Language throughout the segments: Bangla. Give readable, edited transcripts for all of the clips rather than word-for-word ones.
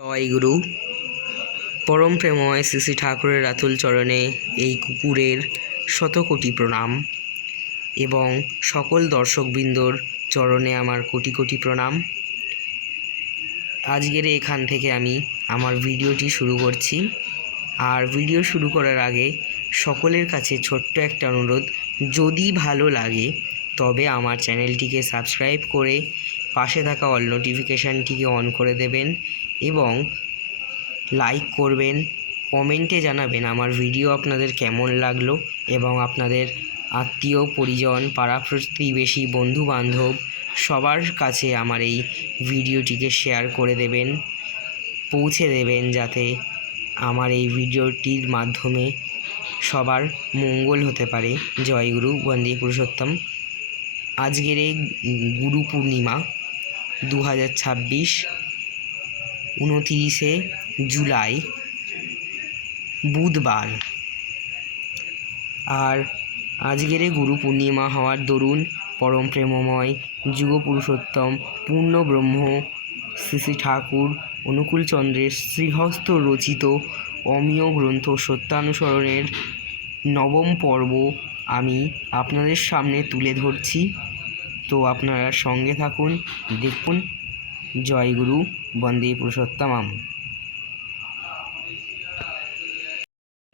জয়গুরু। পরম প্রেমময় শ্রী শ্রী ঠাকুরের রাতুল চরণে এই কুকুরের শতকোটি প্রণাম এবং সকল দর্শকবৃন্দর চরণে আমার কোটি কোটি প্রণাম। আজকের এখান থেকে আমি আমার ভিডিওটি শুরু করছি। আর ভিডিও শুরু করার আগে সকলের কাছে ছোট্ট একটা অনুরোধ, যদি ভালো লাগে তবে আমার চ্যানেলটিকে সাবস্ক্রাইব করে পাশে থাকা অল নোটিফিকেশানটিকে অন করে দেবেন এবং লাইক করবেন, কমেন্টে জানাবেন আমার ভিডিও আপনাদের কেমন লাগলো এবং আপনাদের আত্মীয় পরিজন, পাড়া প্রতিবেশী, বন্ধুবান্ধব সবার কাছে আমার এই ভিডিওটিকে শেয়ার করে দেবেন, পৌঁছে দেবেন, যাতে আমার এই ভিডিওটির মাধ্যমে সবার মঙ্গল হতে পারে। জয়গুরু, বন্দে পুরুষোত্তম। আজকের এই গুরু পূর্ণিমা 2026 29শে জুলাই বুধবার। আর আজকের গুরু পূর্ণিমা হওয়ার দরুন পরম প্রেমময় যুগ পুরুষোত্তম পূর্ণ ব্রহ্ম শ্রী শ্রী ঠাকুর অনুকূলচন্দ্রের শ্রীহস্ত রচিত অমীয় গ্রন্থ সত্যানুসরণের নবম পর্ব আমি আপনাদের সামনে তুলে ধরছি। তো আপনারা সঙ্গে থাকুন, দেখুন। জয়গুরু, বন্দে পুরুষোত্তমম।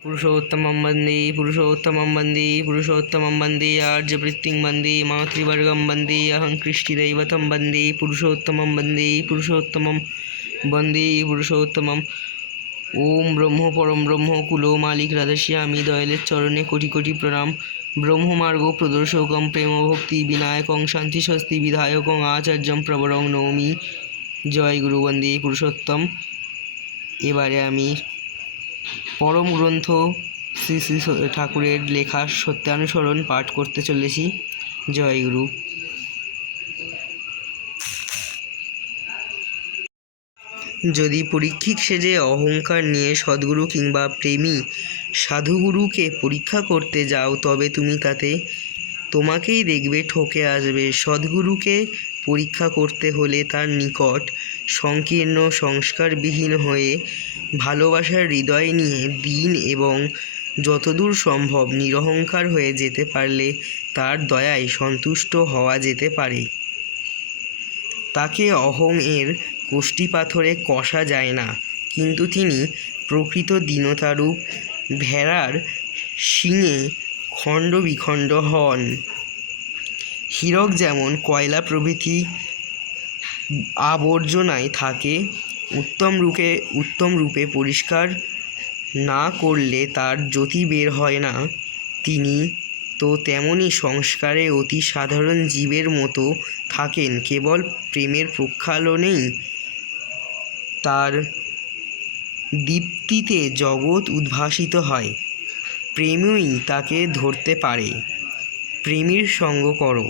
পুরুষোত্তমম বন্দে পুরুষোত্তমম বন্দে পুরুষোত্তমম বন্দে আর্যবৃত্তিং বন্দে মাতৃবর্গম বন্দে অহং কৃষ্টিদৈবতম বন্দে পুরুষোত্তমম বন্দে পুরুষোত্তমম বন্দে পুরুষোত্তমম। ওম ব্রহ্ম পরম ব্রহ্ম কুলো মালিক রাধেশ্যামী দয়ালের চরণে কোটি কোটি প্রণাম। ব্রহ্মমার্গ প্রদর্শকম প্রেম ভক্তি বিনায়কং শান্তি স্বস্তি বিধায়কং আচার্যম প্রবরং নৌমি। জয় গুরু, বন্দে পুরুষোত্তম। এবারে আমি পরম গ্রন্থ শ্রী শ্রী ঠাকুরের লেখা সত্যানুসরণ পাঠ করতে চলেছি। জয় গুরু। যদি পরীক্ষিক সেজে অহংকার নিয়ে সদ্গুরু কিংবা প্রেমী সাধুগুরুকে পরীক্ষা করতে যাও, তবে তুমি তাতে তোমাকেই দেখবে ঠকে আসবে। সদ্গুরুকে পরীক্ষা করতে হলে তার নিকট সংকীর্ণ সংস্কারবিহীন হয়ে ভালোবাসার হৃদয় নিয়ে দিন এবং যতদূর সম্ভব নিরহংকার হয়ে যেতে পারলে তার দয়ায় সন্তুষ্ট হওয়া যেতে পারে। তাকে অহং এর কোষ্ঠীপাথরে কষা যায় না, কিন্তু তিনি প্রকৃত দীনতারূপ ভেড়ার শিঙে খণ্ড বিখণ্ড হন। হীরক যেমন কয়লা প্রভৃতি আবর্জনায় থাকে, উত্তম রূপে পরিষ্কার না করলে তার জ্যোতি বের হয় না, তিনি তো তেমনি সংস্কারে অতি সাধারণ জীবের মতো থাকেন। কেবল প্রেমের প্রক্ষালনেই তার দীপ্তিতে জগৎ উদ্ভাসিত হয়। প্রেমই তাকে ধরতে পারে। প্রেমীর সঙ্গ করো,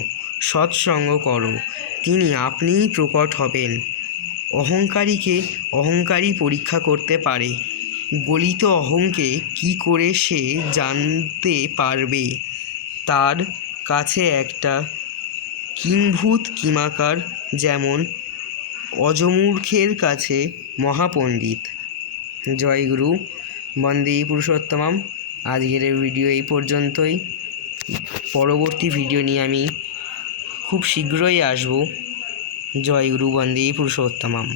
সৎসঙ্গ করো, তিনি আপনিই প্রকট হবেন। অহংকারীকে অহংকারী পরীক্ষা করতে পারে, গলিত অহংকে কি করে সে জানতে পারবে? তার কাছে একটা কিম্ভূত কিমাকার যেমন অজমূর্খের কাছে মহাপণ্ডিত। জয় গুরু, বন্দে পুরুষোত্তমম। আজকের ভিডিও এই পর্যন্তই। পরবর্তী ভিডিও নিয়ে আমি খুব শীঘ্রই আসব। জয় গুরু, বন্দে পুরুষোত্তমম।